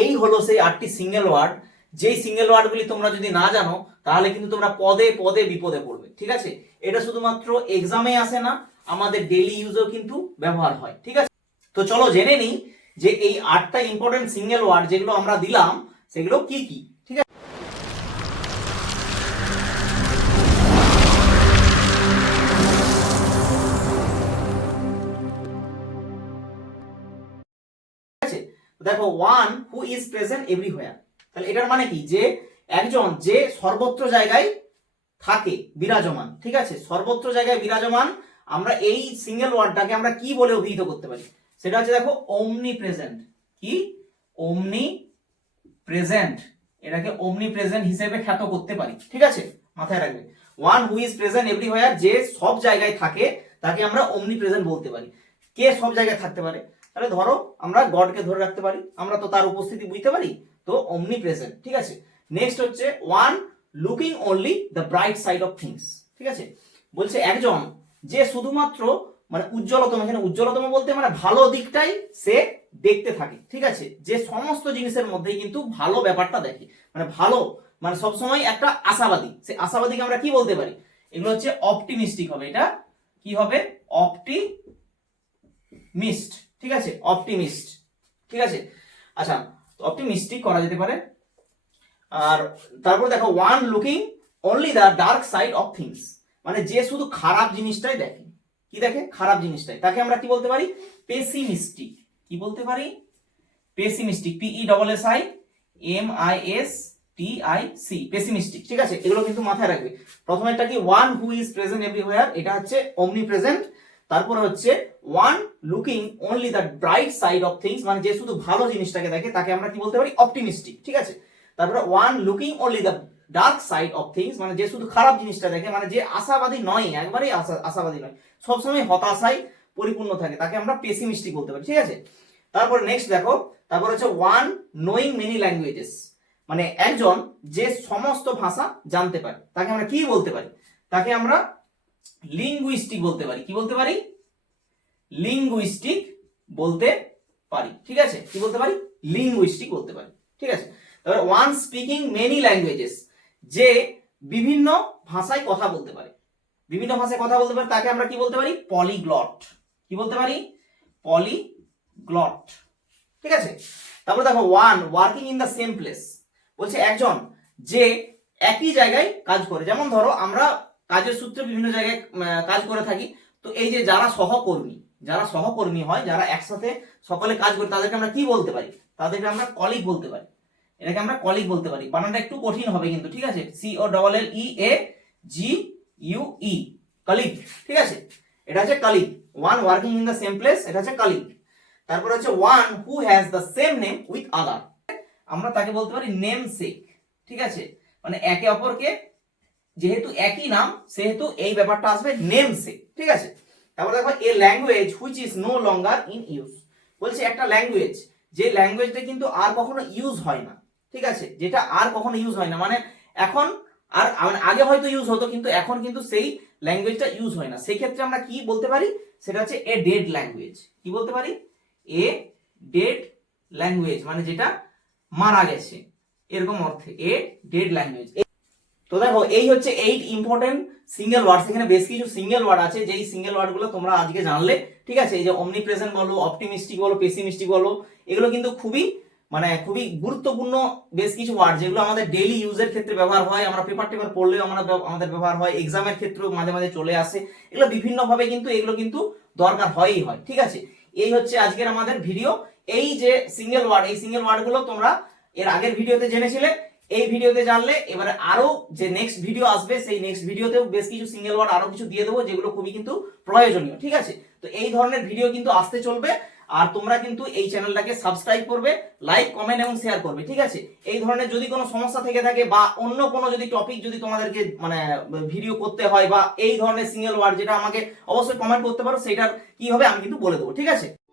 এই হলো সেই 8টি সিঙ্গেল ওয়ার্ড, যেই সিঙ্গেল ওয়ার্ডগুলি তোমরা যদি না জানো তাহলে কিন্তু তোমরা পদে পদে বিপদে পড়বে। ঠিক আছে, এটা শুধুমাত্র এক্সামে আসে না, আমাদের ডেইলি ইউজেও কিন্তু ব্যবহার হয়। ঠিক আছে, তো চলো জেনে নিই যে এই 8টা ইম্পর্টেন্ট সিঙ্গেল ওয়ার্ড যেগুলো আমরা দিলাম সেগুলো কি কি। ঠিক আছে, দেখো one who is present everywhere, তাহলে এটার মানে কি, যে একজন যে সর্বত্র জায়গায় থাকে, বিরাজমান। ঠিক আছে, সর্বত্র জায়গায় বিরাজমান, আমরা এই সিঙ্গেল ওয়ার্ডটাকে আমরা কি বলে অভিহিত করতে পারি, সেটা হচ্ছে দেখো ওমনি প্রেজেন্ট। কি, ওমনি প্রেজেন্ট, এটাকে ওমনি প্রেজেন্ট হিসেবে খ্যাত করতে পারি। ঠিক আছে, মাথায় রাখবে, one who is present everywhere, যে সব জায়গায় থাকে তাকে আমরা ওমনি প্রেজেন্ট বলতে পারি। কে সব জায়গায় থাকতে পারে, তাহলে ধরো আমরা গডকে ধরে রাখতে পারি, আমরা তো তার উপস্থিতি বুঝতে পারি, তো ওমনি প্রেজেন্ট। ঠিক আছে, নেক্সট হচ্ছে one looking only the bright side of things. ঠিক আছে, বলছে একজন যে শুধুমাত্র মানে উজ্জ্বলতম, এখানে উজ্জ্বলতম বলতে মানে ভালো দিকটাই সে দেখতে থাকে। ঠিক আছে, যে সমস্ত জিনিসের মধ্যেই কিন্তু ভালো ব্যাপারটা দেখে, মানে ভালো, মানে সবসময় একটা আশাবাদী, সে আশাবাদীকে আমরা কি বলতে পারি, এগুলো হচ্ছে অপটিমিস্টিক হবে, এটা কি হবে, অপটিমিস্ট। ঠিক আছে, অপটিমিস্ট। ঠিক আছে, আচ্ছা, অপটিমিস্টিক করা যেতে পারে। আর তারপর দেখো one looking only the dark side of things, মানে যে শুধু খারাপ জিনিসটাই দেখে, কি দেখে, খারাপ জিনিসটাই, তাকে আমরা কি বলতে পারি, পেসিমিস্টিক। কি বলতে পারি, পেসিমিস্টিক, PESSMISTIC, পেসিমিস্টিক। ঠিক আছে, এগুলো কিন্তু মাথায় রাখবে। প্রথমে একটা কি, one who is present everywhere, এটা হচ্ছে ওমনি প্রেজেন্ট। তারপরে হচ্ছে one looking only the bright side of things, মানে যে শুধু ভালো জিনিসটাকে দেখে তাকে আমরা কি বলতে পারি, অপটিমিস্টিক। ঠিক আছে, তারপরে one looking only the dark side of things, মানে যে শুধু খারাপ জিনিসটা দেখে, মানে যে আশাবাদী নয়, একবারেই আশাবাদী নয়, সবসময় হতাশায় পরিপূর্ণ থাকে, তাকে আমরা পেসিমিস্টিক বলতে পারি। ঠিক আছে, তারপরে নেক্সট দেখো, তারপর হচ্ছে ওয়ান নোয়িং মেনি ল্যাঙ্গুয়েজেস, মানে একজন যে সমস্ত ভাষা জানতে পারে, তাকে আমরা কি বলতে পারি, তাকে আমরা লিঙ্গুইস্টিক বলতে পারি। কি বলতে পারি, লিঙ্গুইস্টিক বলতে পারি। ঠিক আছে, কি বলতে পারি, লিঙ্গুইস্টিক বলতে পারি। ঠিক আছে, তারপর ওয়ান স্পিকিং মেনি ল্যাঙ্গুয়েজেস, যে বিভিন্ন ভাষায় কথা বলতে পারে, বিভিন্ন ভাষায় কথা বলতে পারে, তাকে আমরা কি বলতে পারি, পলিগ্লট। কি বলতে পারি, পলিগ্লট। ঠিক আছে, তারপর দেখো one working in the same place, বলছে একজন যে একই জায়গায় কাজ করে, যেমন ধরো আমরা কাজের সূত্রে বিভিন্ন জায়গায় কাজ করে থাকি, তো এই যে যারা সহকর্মী হয়, যারা একসাথে সকলে কাজ করে, তাদেরকে আমরা কি বলতে পারি, তাদেরকে আমরা কলিগ বলতে পারি। এটাকে আমরা কলিগ বলতে পারি, বানানটা একটু কঠিন হবে কিন্তু। ঠিক আছে, COLLEAGUE, কলিগ। ঠিক আছে, এটা হচ্ছে colleague, one working in the same place, এটা হচ্ছে কলিগ। তারপর হচ্ছে one who has the same name with other, আমরা তাকে বলতে পারি নেম সেক। ঠিক আছে, মানে একে অপরকে যেহেতু একই নাম, সেহেতু এই ব্যাপারটা আসবে নেম সেক। ঠিক আছে, তারপর দেখো a language which is no longer in use, বলছে একটা ল্যাঙ্গুয়েজ, যে ল্যাঙ্গুয়েজটা কিন্তু আর কখনো ইউজ হয় না। ঠিক আছে, যেটা আর কখনো ইউজ হয় না, মানে এখন আর আগে হয়তো ইউজ হতো, কিন্তু এখন কিন্তু সেই ল্যাঙ্গুয়েজটা ইউজ হয় না, সেই ক্ষেত্রে আমরা কি বলতে পারি, সেটা হচ্ছে এ ডেড ল্যাঙ্গুয়েজ। কি বলতে পারি, এ ডেড ল্যাঙ্গুয়েজ, মানে যেটা মারা গেছে, এরকম অর্থে এ ডেড ল্যাঙ্গুয়েজ। তো দেখো এই হচ্ছে 8 ইম্পর্টেন্ট সিঙ্গেল ওয়ার্ড, এখানে বেশ কিছু সিঙ্গেল ওয়ার্ড আছে, যেই সিঙ্গেল ওয়ার্ড গুলো তোমরা আজকে জানলে। ঠিক আছে, এই যে অমনি প্রেজেন্ট বলো, অপটিমিস্টিক বলো, পেসিমিস্টিক বলো, এগুলো কিন্তু খুবই গুরুত্বপূর্ণ বেশ কিছু ওয়ার্ড, যেগুলো আমাদের ডেইলি ইউজের ক্ষেত্রে ব্যবহার হয়, আমরা পেপার পড়লেও আমাদের ব্যবহার হয়, এক্সামের ক্ষেত্রেও মাঝে মাঝে চলে আসে, এগুলো বিভিন্ন ভাবে কিন্তু এগুলো কিন্তু দরকার হয়ই হয়। ঠিক আছে, এই হচ্ছে আজকের আমাদের ভিডিও। এই যে সিঙ্গেল ওয়ার্ড, এই সিঙ্গেল ওয়ার্ড গুলো তোমরা এর আগের ভিডিওতে জেনেছিলে, এই ভিডিওতে জানলে এবারে আরো যে নেক্সট ভিডিও আসবে, সেই নেক্সট ভিডিওতেও বেশ কিছু সিঙ্গেল ওয়ার্ড আরো কিছু দিয়ে দেবো, যেগুলো খুবই কিন্তু প্রয়োজনীয়। ঠিক আছে, তো এই ধরনের ভিডিও কিন্তু আসতে চলবে, আর তোমরা কিন্তু এই চ্যানেলটাকে সাবস্ক্রাইব করবে, লাইক, কমেন্ট এবং শেয়ার করবে। ঠিক আছে, এই ধরনের যদি কোনো সমস্যা থেকে থাকে, বা অন্য কোনো যদি টপিক যদি তোমাদেরকে মানে ভিডিও করতে হয়, বা এই ধরনের সিঙ্গেল ওয়ার্ড, যেটা আমাকে অবশ্যই কমেন্ট করতে পারো, সেটার কি হবে আমি কিন্তু বলে দেবো। ঠিক আছে।